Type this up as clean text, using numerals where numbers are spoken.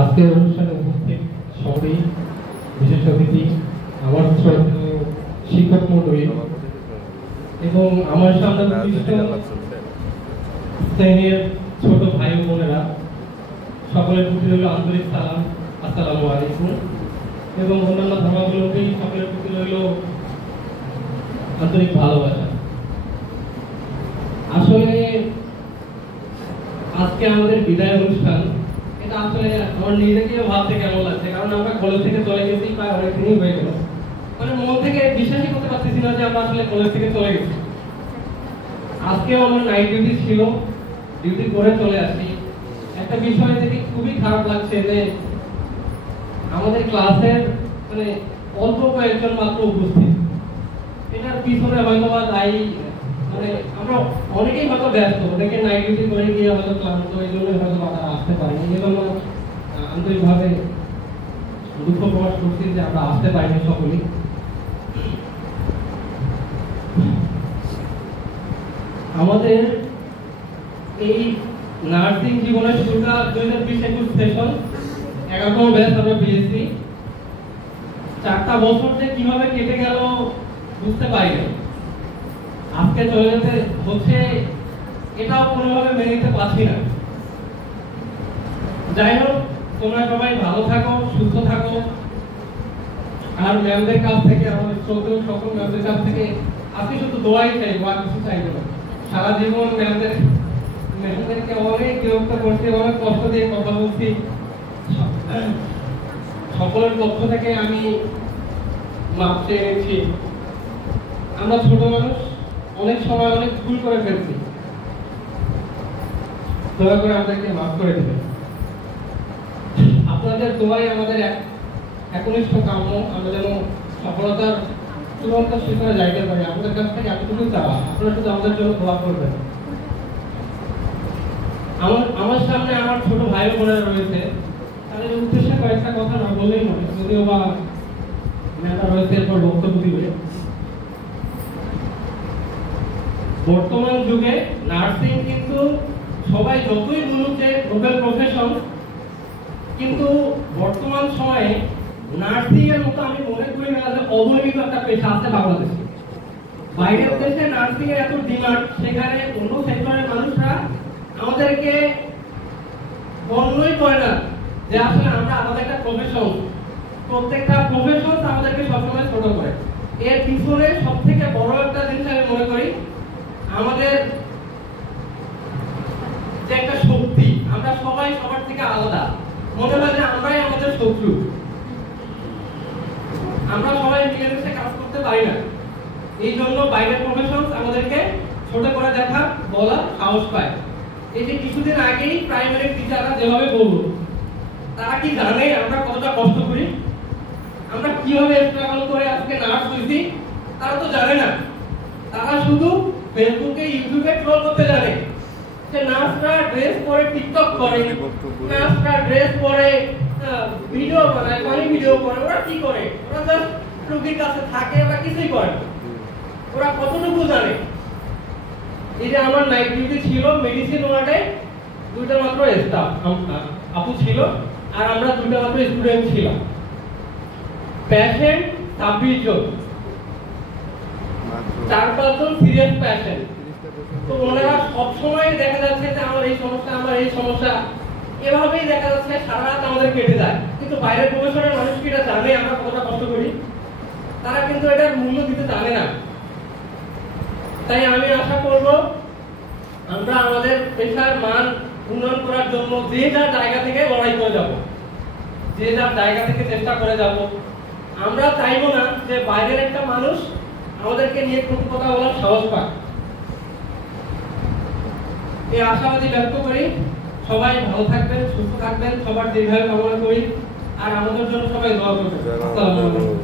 আজকের অনুষ্ঠানে উপস্থিত সবাই, বিশেষ অতিথি, আমার শ্রদ্ধেয় শিক্ষক মণ্ডলী এবং আমার সামনে শ্রেণীর ছোট ভাই বোনেরা, সকলের প্রতি রইল আন্তরিক সালাম, আসসালামু আলাইকুম। এবং অন্যান্য ধর্মাবলম্বী সকলের প্রতি রইল আন্তরিক ভালোবাসা। আসলে আজকে আমাদের বিদায় অনুষ্ঠান, এটা আসলে আমার নিজেকেও ভাবতে কেমন লাগছে, কারণ আমরা কলেজ থেকে চলে গেছি প্রায় অনেকদিনই হয়ে গেল। মানে মন থেকে বিশ্বাসই করতে পারতেছি না যে আমরা আসলে কলেজ থেকে চলে গেছি। আজকেও আমার নাইট ডিউটি ছিল, ডিউটি করে চলে আসি। একটা বিষয় দেখে খুবই খারাপ লাগছে যে আমাদের ক্লাসের মানে অল্প কয়েকজন মাত্র উপস্থিত। এটার পিছনে হয়তো বা দায়ী মানে আমরা অনেকেই হয়তো ব্যস্ত, অনেকে নাইট ডিউটি করে গিয়ে হয়তো ক্লান্ত, এই জন্য হয়তো তারা আসতে পারেনি। এই জন্য আন্তরিকভাবে দুঃখ প্রকাশ করছি যে আমরা আসতে পারিনি সকলেই। আমাদের এই নার্সিং জীবনের শুরুটা 2020-21 সেশন, 11তম ব্যাচ আমরা বিএসসি। 4টা বছর যে কিভাবে কেটে গেল বুঝতে পারি না। আজকে চলে যেতে হচ্ছে, এটাও কোনোভাবে মেনে নিতে পারছি না। যাই হোক, তোমরা সবাই ভালো থাকো, সুস্থ থাকো। আর ম্যামদের কাছ থেকে, আমাদের শ্রদ্ধেয় সকল ম্যামদের কাছ থেকে আজকে শুধু দোয়াই চাইবো, আর কিছু চাইবো না। সারা জীবন ম্যামদেরকে অনেক বিরক্ত করছি, অনেক কষ্ট দিয়ে কথা বলছি। সকলের পক্ষ থেকে আমি মাপ চেয়েছি। আমরা ছোট মানুষ, অনেক সময় অনেক ভুল করে ফেলছি, দয়া করে আমাদেরকে মাফ করে দেবেন। আপনাদের দোয়াই আমাদের একনিষ্ঠ কাম্য, আমরা যেন সফলতার চূড়ান্ত শিখরে যাইতে পারি। আমাদের কাছ থেকে এতটুকু চাওয়া, আপনারা শুধু আমাদের জন্য দোয়া করবেন। আমার সামনে আমার ছোট ভাই বোনেরা রয়েছে, তাদের উদ্দেশ্যে কয়েকটা কথা না বললেই নয়, যদিও বা নেতা রয়েছে এরপর বক্তব্য দিবে। বর্তমান যুগে নার্সিং কিন্তু সবাই যতই বলুক যে গ্লোবাল প্রফেশন, কিন্তু বর্তমান সময়ে নার্সিং এর মতো আমি মনে করি না যে অবহেলিত একটা পেশা আছে বাংলাদেশে। বাইরের দেশে নার্সিং এর এত ডিমান্ড, সেখানে অন্য সেক্টরের মানুষরা আমাদেরকে গণ্যই করে না যে আসলে আমরা আমাদের একটা প্রফেশন, প্রত্যেকটা প্রফেশন আমাদেরকে সবসময় ছোট করে। এর পিছনে সব থেকে বড় একটা জিনিস আমি মনে করি আমাদের যে একটা শক্তি, আমরা সবাই সবার থেকে আলাদা, মনে হয় যে আমরাই আমাদের শত্রু। আমরা সবাই মিলেমিশে কাজ করতে পারি না, এই জন্য বাইরের প্রফেশন আমাদেরকে ছোট করে দেখা, বলা সাহস পায়। এই যে কিছুদিন আগেই প্রাইমারি টিচাররা যেভাবে বলল, তারা কি জানে আমরা কতটা কষ্ট করি, আমরা কিভাবে স্ট্রাগল করে আজকে নার্স হইছি? তারা তো জানে না। তারা শুধু ফেসবুকে, ইউটিউবে ট্রোল করতে জানে যে নার্সরা ড্রেস পরে টিকটক করে, নার্সরা ড্রেস পরে ভিডিও বানায়, ফানি ভিডিও করে। ওরা কি করে? ওরা জাস্ট রোগীর কাছে থাকে, ওরা কিছুই করে না। ওরা কতটুকু জানে? এই যে আমার নাইট ডিউটি ছিল মেডিসিন ওয়ার্ডে, 2টা মাত্র স্টাফ আপু ছিল, আর আমরা 2টা মাত্র স্টুডেন্ট ছিলাম। পেশেন্ট 26 জন, 4-5 জন সিরিয়াস পেশেন্ট। তো ওনারা সবসময় দেখা যাচ্ছে যে আমার এই সমস্যা, আমার এই সমস্যা, এভাবেই দেখা যাচ্ছে সারা রাত আমাদের কেটে যায়। কিন্তু বাইরের প্রফেশনের মানুষ কি এটা জানে আমরা কতটা কষ্ট করি? তারা কিন্তু এটার মূল্য দিতে জানে না। তাই আমি আশা করব আমরা আমাদের পেশার মান উন্নয়ন করার জন্য যে যার জায়গা থেকে লড়াই করে যাব, যে যার জায়গা থেকে চেষ্টা করে যাব। আমরা চাইবো না যে বাইরের একটা মানুষ আমাদেরকে নিয়ে কোনো কথা বলার সাহস পায়। এই আশাবাদী ব্যক্ত করি। সবাই ভালো থাকবেন, সুস্থ থাকবেন, সবার দীর্ঘায়ু কামনা করি। আর আমাদের জন্য সবাই দোয়া করবেন। আসসালামু আলাইকুম।